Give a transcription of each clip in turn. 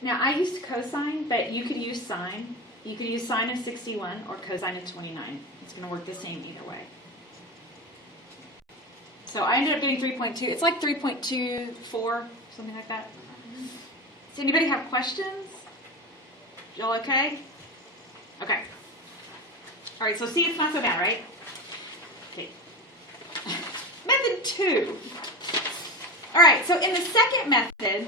Now, I used cosine, but you could use sine. You could use sine of 61 or cosine of 29. It's going to work the same either way. So I ended up doing 3.2. It's like 3.24, something like that. Does anybody have questions? Y'all okay? Okay. All right, so see, it's not so bad, right? Okay. Method 2. All right, so in the second method,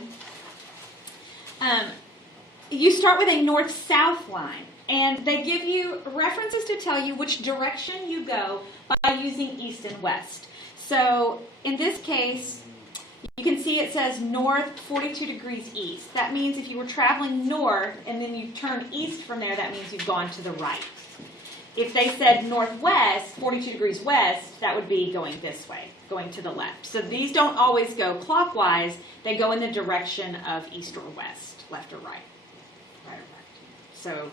you start with a north-south line, and they give you references to tell you which direction you go by using east and west. So in this case, you can see it says north 42 degrees east. That means if you were traveling north and then you turn east from there, that means you've gone to the right. If they said northwest, 42 degrees west, that would be going this way, going to the left. So these don't always go clockwise. They go in the direction of east or west, left or right. Right or left. So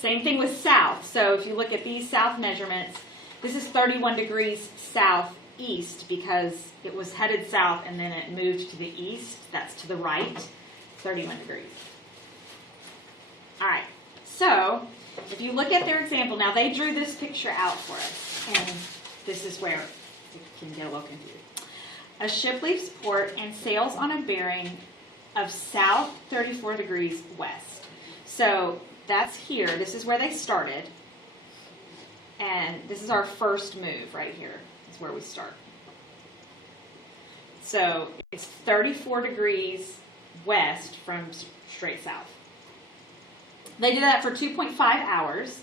same thing with south. So if you look at these south measurements, this is 31 degrees southeast because it was headed south and then it moved to the east. That's to the right, 31 degrees. All right, so if you look at their example, now they drew this picture out for us, and this is where it can get a little confused. A ship leaves port and sails on a bearing of south 34 degrees west. So that's here. This is where they started. And this is our first move right here. Is where we start. So it's 34 degrees west from straight south. They did that for 2.5 hours.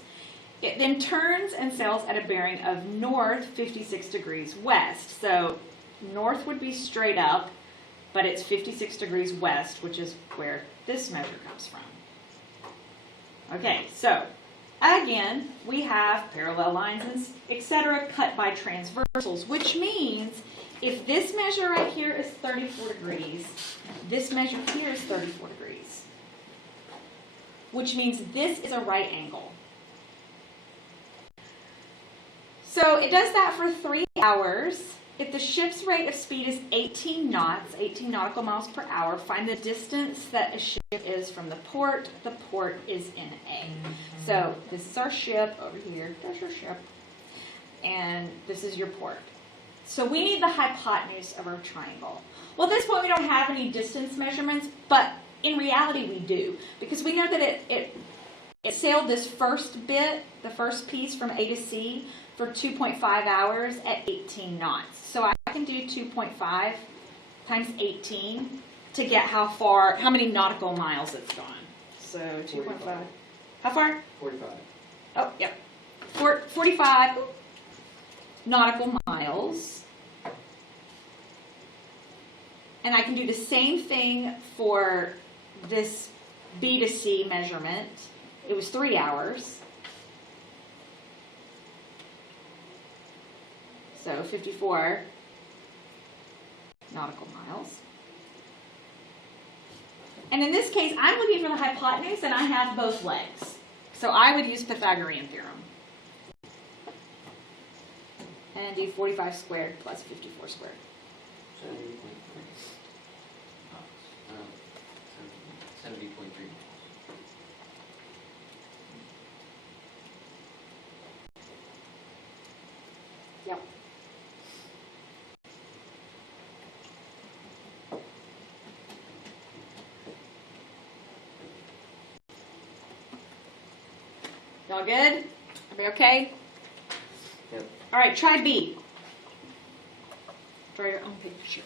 It then turns and sails at a bearing of north 56 degrees west. So north would be straight up, but it's 56 degrees west, which is where this measure comes from. Okay, so again, we have parallel lines, and etc. cut by transversals, which means if this measure right here is 34 degrees, this measure here is 34 degrees, which means this is a right angle. So it does that for 3 hours. If the ship's rate of speed is 18 knots, 18 nautical miles per hour, find the distance that a ship is from the port. The port is in A. So this is our ship over here. There's your ship. And this is your port. So we need the hypotenuse of our triangle. Well, at this point, we don't have any distance measurements, but in reality, we do. Because we know that it sailed this first bit, the first piece from A to C, for 2.5 hours at 18 knots. So I can do 2.5 times 18 to get how many nautical miles it's gone. So 2.5. How far? 45. Oh, yep. 45 nautical miles. And I can do the same thing for this B to C measurement. It was 3 hours. So 54 nautical miles. And in this case, I'm looking for the hypotenuse, and I have both legs. So I would use Pythagorean theorem. And do 45 squared plus 54 squared. 70.3. Yep. Y'all good? Everybody okay? Yep. All right, try B. Draw your own picture.